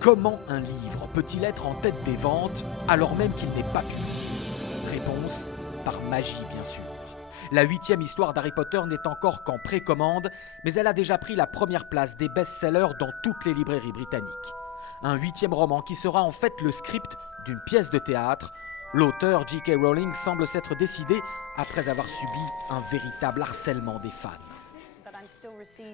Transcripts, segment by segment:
Comment un livre peut-il être en tête des ventes alors même qu'il n'est pas publié? Réponse, par magie bien sûr. La 8e histoire d'Harry Potter n'est encore qu'en précommande, mais elle a déjà pris la première place des best-sellers dans toutes les librairies britanniques. Un 8e roman qui sera en fait le script d'une pièce de théâtre. L'auteur J.K. Rowling semble s'être décidé après avoir subi un véritable harcèlement des fans.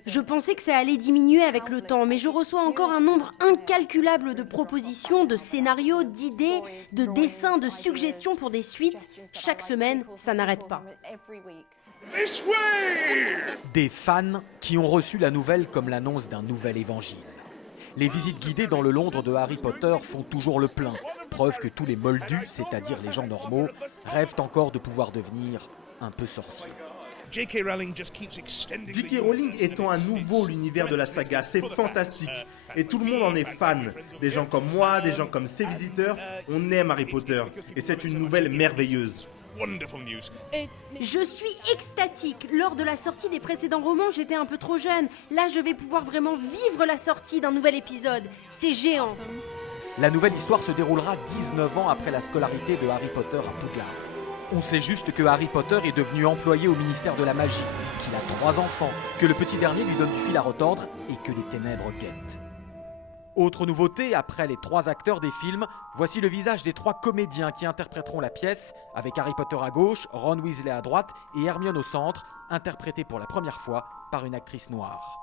Je pensais que ça allait diminuer avec le temps, mais je reçois encore un nombre incalculable de propositions, de scénarios, d'idées, de dessins, de suggestions pour des suites. Chaque semaine, ça n'arrête pas. Des fans qui ont reçu la nouvelle comme l'annonce d'un nouvel évangile. Les visites guidées dans le Londres de Harry Potter font toujours le plein, preuve que tous les moldus, c'est-à-dire les gens normaux, rêvent encore de pouvoir devenir un peu sorciers. J.K. Rowling étend à nouveau l'univers de la saga, c'est fantastique. Et tout le monde en est fan. Des gens comme moi, des gens comme ses visiteurs, on aime Harry Potter. Et c'est une nouvelle merveilleuse. Je suis extatique. Lors de la sortie des précédents romans, j'étais un peu trop jeune. Là, je vais pouvoir vraiment vivre la sortie d'un nouvel épisode. C'est géant. La nouvelle histoire se déroulera 19 ans après la scolarité de Harry Potter à Poudlard. On sait juste que Harry Potter est devenu employé au ministère de la Magie, qu'il a 3 enfants, que le petit dernier lui donne du fil à retordre et que les ténèbres guettent. Autre nouveauté, après les 3 acteurs des films, voici le visage des 3 comédiens qui interpréteront la pièce, avec Harry Potter à gauche, Ron Weasley à droite et Hermione au centre, interprétée pour la première fois par une actrice noire.